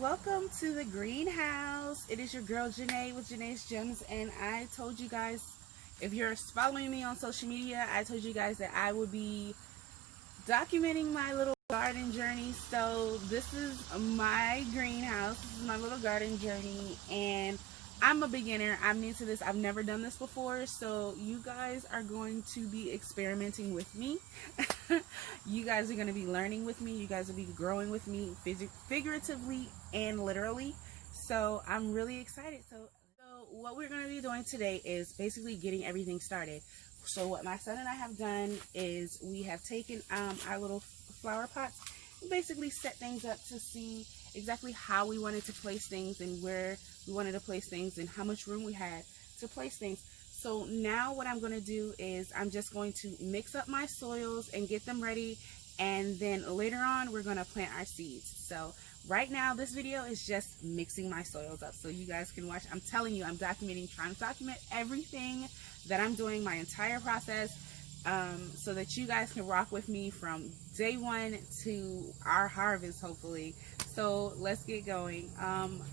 welcome to the greenhouse. It is your girl Janae with Janae's Gems, and I told you guys, if you're following me on social media, I told you guys that I would be documenting my little garden journey. So this is my greenhouse. This is my little garden journey, and I'm a beginner. I'm new to this. I've never done this before, so you guys are going to be experimenting with me. You guys are going to be learning with me. You guys will be growing with me, figuratively and literally. So I'm really excited. So what we're going to be doing today is basically getting everything started. So what my son and I have done is we have taken our little flower pots and basically set things up to see exactly how we wanted to place things and where we wanted to place things and how much room we had to place things. So now what I'm going to do is I'm just going to mix up my soils and get them ready, and then later on we're going to plant our seeds. So right now this video is just mixing my soils up so you guys can watch. I'm telling you, I'm trying to document everything that I'm doing, my entire process, so that you guys can rock with me from day one to our harvest, hopefully. So let's get going.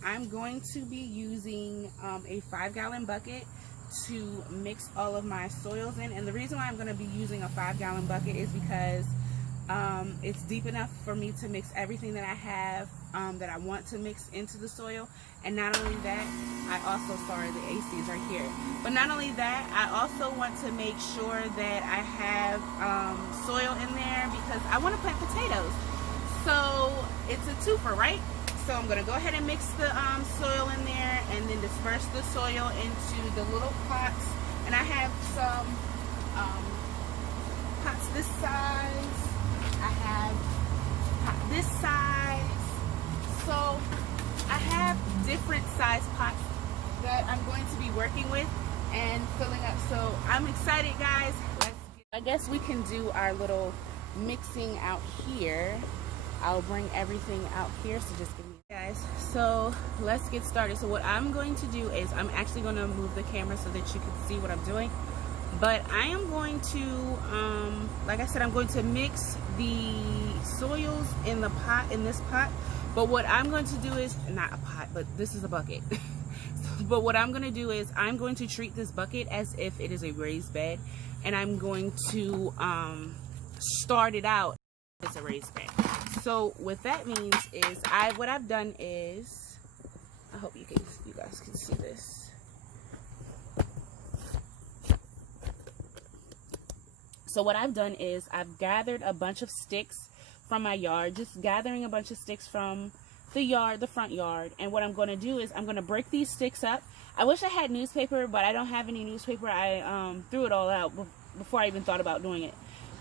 I'm going to be using a 5-gallon bucket to mix all of my soils in, and the reason why I'm going to be using a 5-gallon bucket is because it's deep enough for me to mix everything that I have that I want to mix into the soil. And not only that, I also, sorry, the AC is right here, but not only that, I also want to make sure that I have soil in there because I want to plant potatoes. So it's a twofer, right? So I'm going to go ahead and mix the soil in there and then disperse the soil into the little pots. And I have some pots this size. I have pot this size. So I have different size pots that I'm going to be working with and filling up. So I'm excited, guys. I guess we can do our little mixing out here. I'll bring everything out here, so just give me, guys. So let's get started. So what I'm going to do is I'm actually going to move the camera so that you can see what I'm doing. But I am going to, like I said, I'm going to mix the soils in the pot, in this pot. But what I'm going to do is, not a pot, but this is a bucket. But what I'm going to do is I'm going to treat this bucket as if it is a raised bed. And I'm going to start it out as a raised bed. So what that means is what I've done is, I hope you guys can see this. So what I've done is I've gathered a bunch of sticks from my yard, just gathering a bunch of sticks from the yard, the front yard. And what I'm going to do is I'm going to break these sticks up. I wish I had newspaper, but I don't have any newspaper. I threw it all out before I even thought about doing it.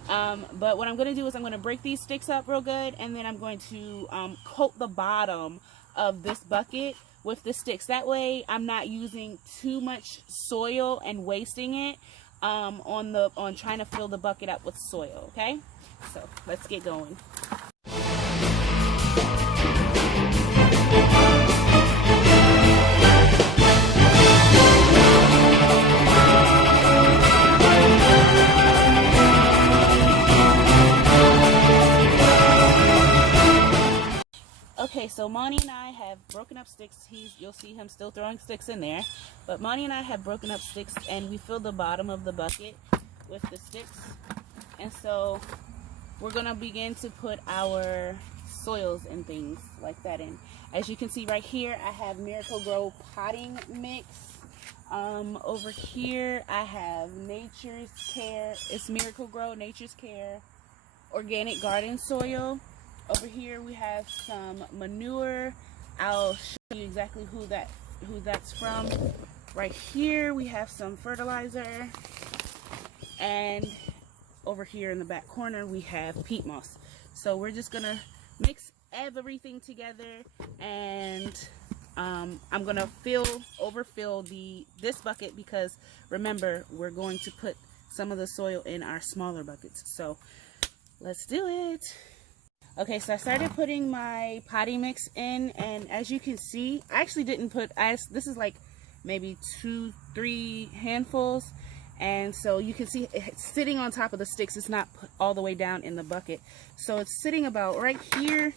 But what I'm going to do is I'm going to break these sticks up real good, and then I'm going to coat the bottom of this bucket with the sticks. That way I'm not using too much soil and wasting it on trying to fill the bucket up with soil. Okay, so let's get going. Okay, so Monty and I have broken up sticks. You'll see him still throwing sticks in there. But Monty and I have broken up sticks, and we filled the bottom of the bucket with the sticks. And so we're going to begin to put our soils and things like that in. As you can see right here, I have Miracle-Gro potting mix. Over here, I have Nature's Care. It's Miracle-Gro Nature's Care organic garden soil. Over here we have some manure. I'll show you exactly who that's from. Right here we have some fertilizer, and over here in the back corner we have peat moss. So we're just gonna mix everything together, and I'm gonna overfill this bucket because remember, we're going to put some of the soil in our smaller buckets. So let's do it. Okay, so I started putting my potting mix in, and as you can see, I actually didn't put, this is like maybe 2-3 handfuls, and so you can see it's sitting on top of the sticks. It's not put all the way down in the bucket. So it's sitting about right here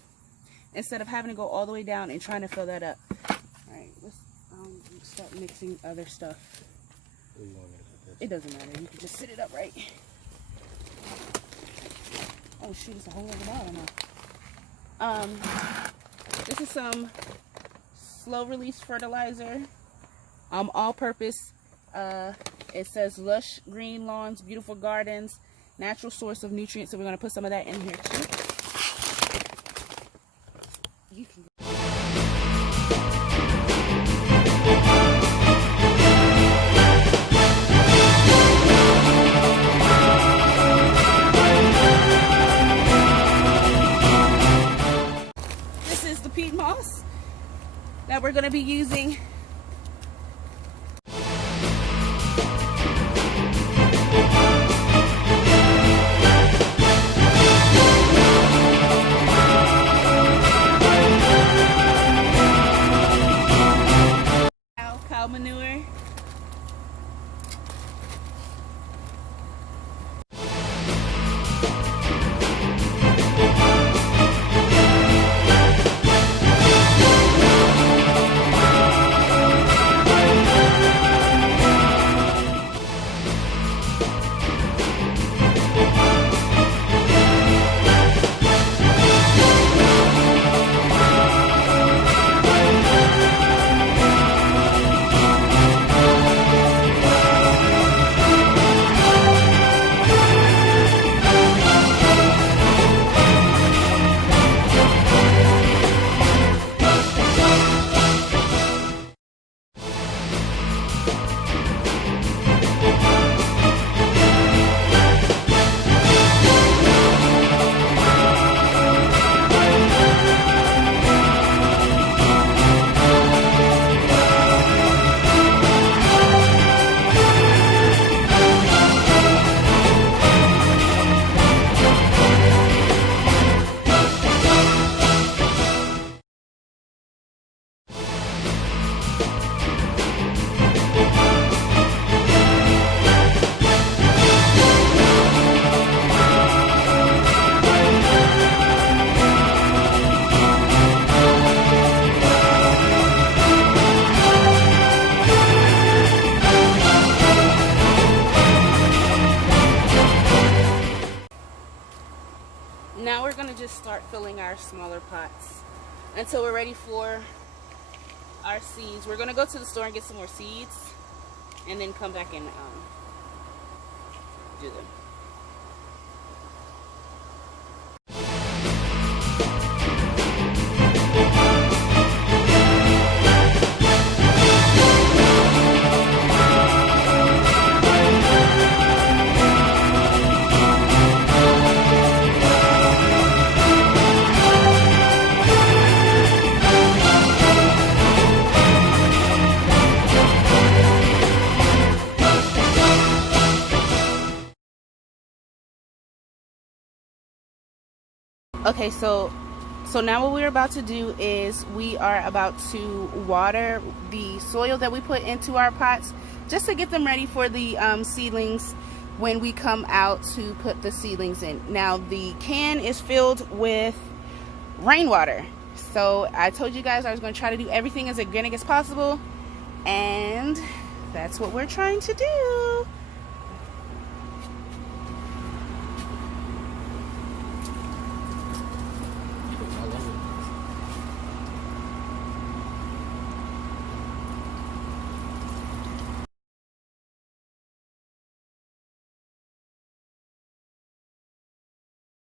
instead of having to go all the way down and trying to fill that up. Alright, let's start mixing other stuff. Where you want me to put this? It doesn't matter, you can just sit it up right. Oh shoot, it's a whole other bottle now. This is some slow release fertilizer. All purpose. It says lush green lawns, beautiful gardens, natural source of nutrients. So we're going to put some of that in here too. You can This is the peat moss that we're going to be using. Cow manure. Now we're gonna just start filling our smaller pots until we're ready for our seeds. We're gonna go to the store and get some more seeds and then come back and do them. Okay, so now what we're about to do is we are about to water the soil that we put into our pots just to get them ready for the seedlings when we come out to put the seedlings in. Now the can is filled with rainwater. So I told you guys I was going to try to do everything as organic as possible, and that's what we're trying to do.